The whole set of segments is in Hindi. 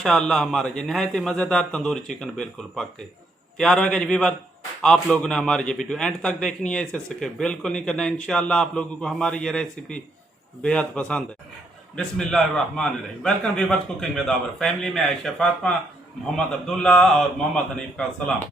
माशाअल्लाह हमारा ये नहायत ही मज़ेदार तंदूरी चिकन बिल्कुल पक के तैयार हो गया जी व्यूअर। आप लोगों ने हमारी ये वीडियो एंड तक देखनी है, इसे स्किप बिल्कुल नहीं करना है। इंशाअल्लाह आप लोगों को हमारी ये रेसिपी बेहद पसंद है। बिस्मिल्लाहिर्रहमानिर्रहीम। Welcome viewers cooking with our family में आयशा फातिमा, मोहम्मद अब्दुल्ला और मोहम्मद हनीफ का सलाम।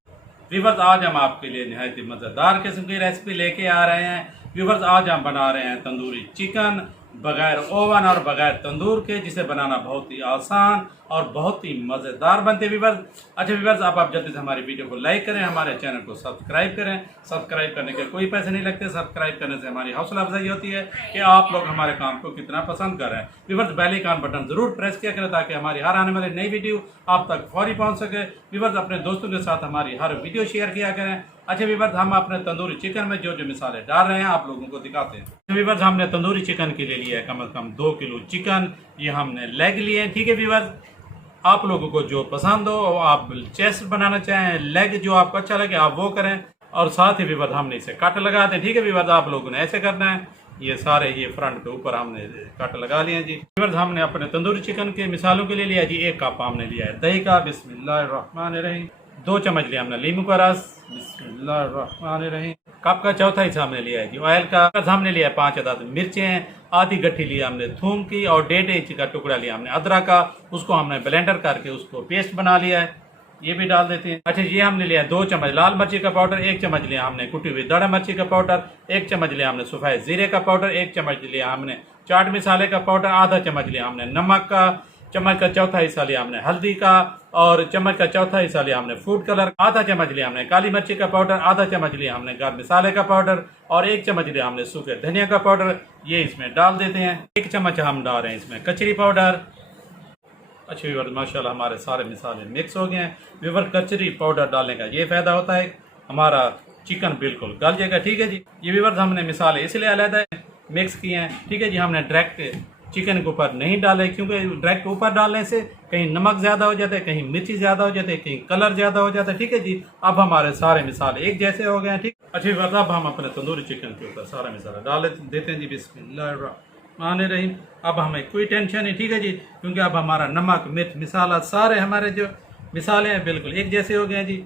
व्यूअर्स आज हम आपके लिए नहायत ही मज़ेदार किस्म की रेसिपी लेके आ रहे हैं। व्यूअर्स आज हम बना रहे हैं तंदूरी चिकन बगैर ओवन और बगैर तंदूर के, जिसे बनाना बहुत ही आसान और बहुत ही मज़ेदार बनते हैं व्यूअर्स। अच्छा व्यूअर्स, आप जल्दी से हमारी वीडियो को लाइक करें, हमारे चैनल को सब्सक्राइब करें। सब्सक्राइब करने के कोई पैसे नहीं लगते, सब्सक्राइब करने से हमारी हौसला अफजाई होती है कि आप लोग हमारे काम को कितना पसंद कर रहे हैं। व्यूअर्स बेल आइकन बटन जरूर प्रेस किया करें ताकि हमारी हर आने वाली नई वीडियो आप तक फौरी पहुंच सके। व्यूअर्स अपने दोस्तों के साथ हमारी हर वीडियो शेयर किया करें। अच्छा व्यूअर्स, हम अपने तंदूरी चिकन में जो जो मिसाले डाल रहे हैं आप लोगों को दिखाते हैं। व्यूअर्स हमने तंदूरी चिकन के लिए लिया है कम से कम 2 किलो चिकन। ये हमने लेग लिए हैं, ठीक है व्यूअर्स। आप लोगों को जो पसंद हो, आप चेस्ट बनाना चाहें, लेग जो आपको अच्छा लगे आप वो करें। और साथ ही व्यूअर्स हमने इसे कट लगा दें, ठीक है व्यूअर्स। आप लोगों ने ऐसे करना है, ये सारे ये फ्रंट पे ऊपर हमने कट लगा लिए जी। व्यूअर्स हमने अपने तंदूरी चिकन के मिसालों के लिए लिया जी 1 कप हमने लिया है दही का, बिस्मिल्लाहिर्रहमानिर्रहीम। 2 चम्मच लिया हमने नींबू का रस, बिस्मिल्लाहिर्रहमानिर्रहीम। कप का चौथा हिस्सा हमने लिया है जी ऑयल का। हमने लिया 5 अदद मिर्चें, आधी गट्ठी लिया हमने थूम की और 1.5 इंच का टुकड़ा लिया हमने अदरक का। उसको हमने ब्लेंडर करके उसको पेस्ट बना लिया है, ये भी डाल देते हैं। अच्छा ये हमने लिया 2 चम्मच लाल मिर्ची का पाउडर, 1 चम्मच लिया हमने कुटी हुई दाढ़ा मिर्ची का पाउडर, 1 चम्मच लिया हमने सफ़ेद जीरे का पाउडर, 1 चम्मच लिया हमने चाट मसाले का पाउडर, आधा चम्मच लिया हमने नमक का, चम्मच का चौथा हिस्सा लिया हमने हल्दी का और चम्मच का चौथा हिस्सा लिया हमने फूड कलर, आधा चम्मच लिया हमने काली मिर्ची का पाउडर, आधा चम्मच लिया हमने गरम मसाले का पाउडर और 1 चम्मच लिया हमने सूखे धनिया का पाउडर। ये इसमें डाल देते हैं। 1 चम्मच हम डाल रहे हैं इसमें कचरी पाउडर। अच्छे व्यूअर्स माशाल्लाह हमारे सारे मसाले मिक्स हो गए हैं। व्यूअर्स कचरी पाउडर डालने का ये फ़ायदा होता है, हमारा चिकन बिल्कुल गल जाएगा, ठीक है जी। ये व्यूअर्स हमने मसाले इसलिए अलग मिक्स किए हैं, ठीक है जी। हमने डायरेक्ट चिकन के ऊपर नहीं डाले क्योंकि डायरेक्ट ऊपर डालने से कहीं नमक ज़्यादा हो जाता है, कहीं मिर्ची ज़्यादा हो जाती है, कहीं कलर ज़्यादा हो जाता है, ठीक है जी। अब हमारे सारे मसाले एक जैसे हो गए हैं, ठीक। अच्छी बात, अब हम अपने तंदूरी चिकन के ऊपर सारा मसाला डाल देते हैं जी, बिस्मिल्लाहिर्रहमानिर्रहीम। अब हमें कोई टेंशन नहीं, ठीक है जी, क्योंकि अब हमारा नमक मिर्च मसाला सारे हमारे जो मसाले हैं बिल्कुल एक जैसे हो गए हैं जी।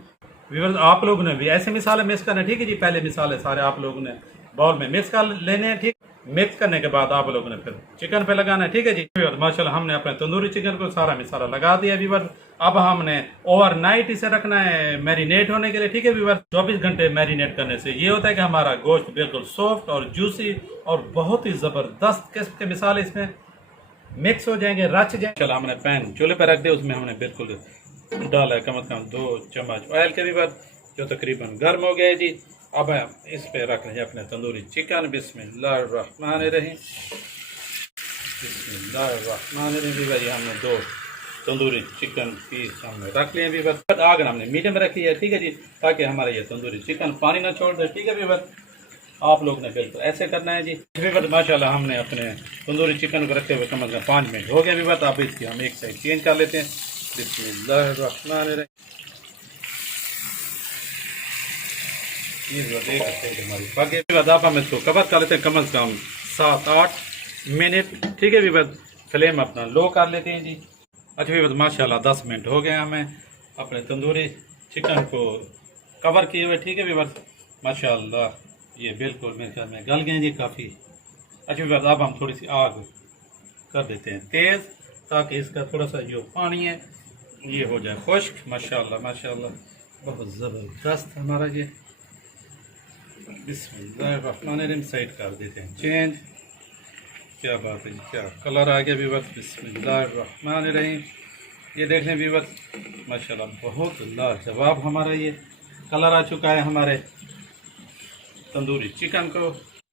व्यूअर्स आप लोगों ने भी ऐसे मसाले मिक्स करने, ठीक है जी। पहले मसाले सारे आप लोगों ने बाउल में मिक्स कर लेने हैं, ठीक। मिक्स करने के बाद आप लोगों ने फिर चिकन पे लगाना है, ठीक है जी। माशाल्लाह हमने अपने तंदूरी चिकन को सारा मसाला लगा दिया व्यूअर्स। अब हमने ओवरनाइट इसे रखना है मैरिनेट होने के लिए, ठीक है व्यूअर्स। 24 घंटे मैरिनेट करने से ये होता है कि हमारा गोश्त बिल्कुल सॉफ्ट और जूसी और बहुत ही ज़बरदस्त किस्म के मसाले इसमें मिक्स हो जाएंगे, रच जाएंगे। चलो हमने पैन चूल्हे पर रख दिया, उसमें हमने बिल्कुल डाला है कम से कम 2 चम्मच ऑयल के व्यूअर्स, जो तकरीबन गर्म हो गया है जी। अब इस पे रख लेंगे अपने तंदूरी चिकन, बिस्मिल्लाहिर्रहमानिर्रहीम, बिस्मिल्लाहिर्रहमानिर्रहीम। भाई हमने 2 तंदूरी चिकन पीस हमने रख लिए भी, बस आग हमने मीडियम रखी है, ठीक है जी, ताकि हमारा ये तंदूरी चिकन पानी ना छोड़ दे, ठीक है भी। बस आप लोग ने बिल्कुल ऐसे करना है जी। बस माशाल्लाह हमने अपने तंदूरी चिकन को रखे हुए कम से कम 5 मिनट हो गए भी। बस अब इसकी हम एक साइड चेंज कर लेते हैं, बिस्मिल्लाहिर्रहमानिर्रहीम। हमारी बाकी अब हम इसको कवर कर लेते हैं कम से कम 7-8 मिनट, ठीक है भी। बस फ्लेम अपना लो कर लेते हैं जी। अच्छा भी बस माशाल्लाह 10 मिनट हो गए हमें अपने तंदूरी चिकन को कवर किए हुए, ठीक है भी। बस माशाल्लाह ये बिल्कुल मेरे ख्याल में गल गए जी काफ़ी। अच्छा भी बस अब हम थोड़ी सी आग कर देते हैं तेज़, ताकि इसका थोड़ा सा जो पानी है ये हो जाए खुश्क। माशाल्लाह माशाल्लाह बहुत ज़बरदस्त हमारा ये, बिस्मिल्लाहिर्रहमानिर्रहीम। साइड कर देते हैं चेंज। क्या बात है, क्या कलर आ गया व्यूअर्स, बिस्मिल्लाहिर्रहमानिर्रहीम। ये देख लें व्यूअर्स माशाल्लाह बहुत लाजवाब हमारा ये कलर आ चुका है हमारे तंदूरी चिकन को।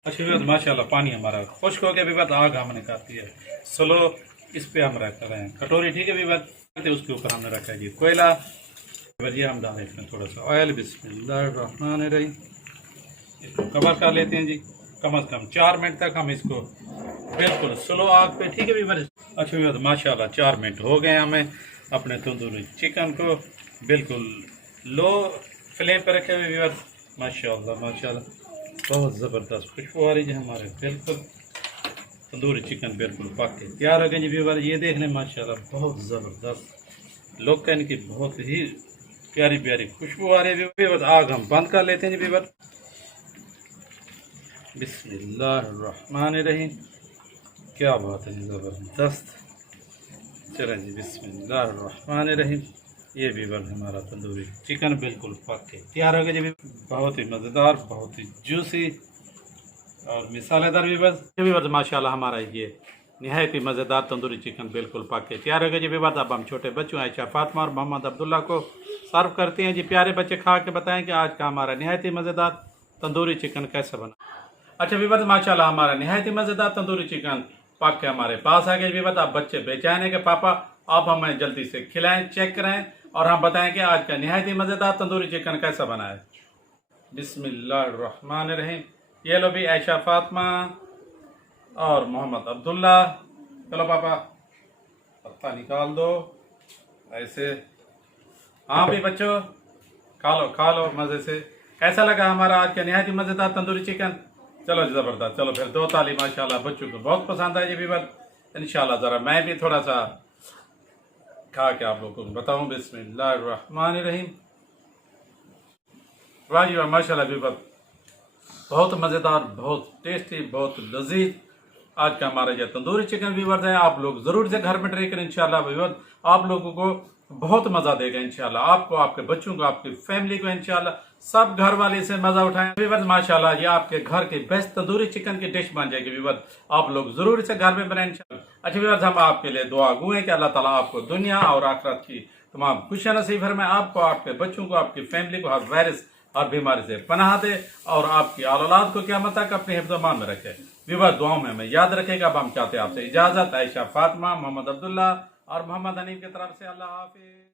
अच्छा व्यूअर्स माशाल्लाह पानी हमारा खुश्क हो गया व्यूअर्स। आग हमने कर दी है स्लो, इस पे हम रख रहे हैं कटोरी, ठीक है व्यूअर्स। उसके ऊपर हमने रखा है जी कोयला। ये हम डालें इसमें थोड़ा सा ऑयल, बिस्मिल्लाहिर्रहमानिर्रहीम। इसको कवर कर लेते हैं जी कम से कम 4 मिनट तक हम इसको बिल्कुल स्लो आग पे, ठीक है व्यूअर्स। अच्छा व्यूअर्स माशाल्लाह 4 मिनट हो गए हमें अपने तंदूरी चिकन को बिल्कुल लो फ्लेम पे रखे हुए व्यूअर्स। माशाल्लाह माशाल्लाह बहुत ज़बरदस्त खुशबू आ रही है हमारे बिल्कुल तंदूरी चिकन बिल्कुल पक के तैयार हो गए जी व्यूअर्स। ये देख लें माशाल्लाह बहुत ज़बरदस्त लोग कहने की बहुत ही प्यारी प्यारी खुशबू आ रही है व्यूअर्स। आग हम बंद कर लेते हैं जी व्यूअर्स। बिस्मिल्लाहिर्रहमानिर्रहीम। क्या बात है, ज़बरदस्त। चलें जी, बिस्मिल्लाहिर्रहमानिर्रहीम। ये व्यूअर्स हमारा तंदूरी चिकन बिल्कुल पक के तैयार हो गया जी। बहुत ही मज़ेदार, बहुत ही जूसी और मिसालेदार व्यूअर्स माशाल्लाह हमारा ये निहायत ही मज़ेदार तंदूरी चिकन बिल्कुल पक के तैयार हो गया जी व्यूअर्स। अब हम छोटे बच्चों आयशा फातिमा और मोहम्मद अब्दुल्ला को सर्व करते हैं जी। प्यारे बच्चे खा के बताएं कि आज का हमारा निहायत ही मज़ेदार तंदूरी चिकन कैसे बना। अच्छा व्यूअर्स माशाल्लाह हमारा निहायत ही मज़ेदार तंदूरी चिकन पक के हमारे पास आ गए व्यूअर्स। अब बच्चे बेचैन है कि पापा आप हमें जल्दी से खिलाएं, चेक करें और हम बताएं कि आज का निहायत ही मज़ेदार तंदूरी चिकन कैसा बना है। बिस्मिल्लाहिर्रहमानिर्रहीम। ये लो भी आयशा फातिमा और मोहम्मद अब्दुल्ला। चलो पापा पत्ता निकाल दो ऐसे। हाँ भी बच्चों खा लो मज़े से। कैसा लगा हमारा आज का निहायत ही मज़ेदार तंदूरी चिकन? चलो ज़बरदस्त। चलो फिर 2 ताली माशाल्लाह। बच्चों को बहुत पसंद आए जी व्यूअर्स। इंशाल्लाह ज़रा मैं भी थोड़ा सा खा के आप लोगों को बताऊं। बिस्मिल्लाहिर्रहमानिर्रहीम। वाह जी वाह माशाल्लाह व्यूअर्स, बहुत मज़ेदार, बहुत टेस्टी, बहुत लजीज आज का हमारा यह तंदूरी चिकन व्यूअर्स है। आप लोग ज़रूर से घर में ट्राई करें इंशाल्लाह व्यूअर्स। आप लोगों को बहुत मज़ा देगा इंशाल्लाह। आपको, आपके बच्चों को, आपकी फैमिली को इंशाल्लाह सब घर वाले से मज़ा उठाएं व्यूअर्स। माशाल्लाह ये आपके घर की बेस्ट तंदूरी चिकन की डिश बन जाएगी व्यूअर्स। आप लोग ज़रूर इसे घर में बनाएं इंशाल्लाह। अच्छा व्यूअर्स, हम आपके लिए दुआ गो हैं कि अल्लाह ताला आपको दुनिया और आखिरत की तमाम खुशियां नसीब फरमाए। आपको, आपके बच्चों को, आपकी फैमिली को हर वायरस और बीमारी से पनाह दे और आपकी औलाद को क़यामत तक अपने हिफ्ज़-ओ-मान में रखे व्यूअर्स। दुआओं में हमें याद रखेगा। अब हम चाहते हैं आपसे इजाज़त। आयशा फातिमा, मोहम्मद अब्दुल्ला और मोहम्मद हनीफ की तरफ से अल्लाह हाफिज़।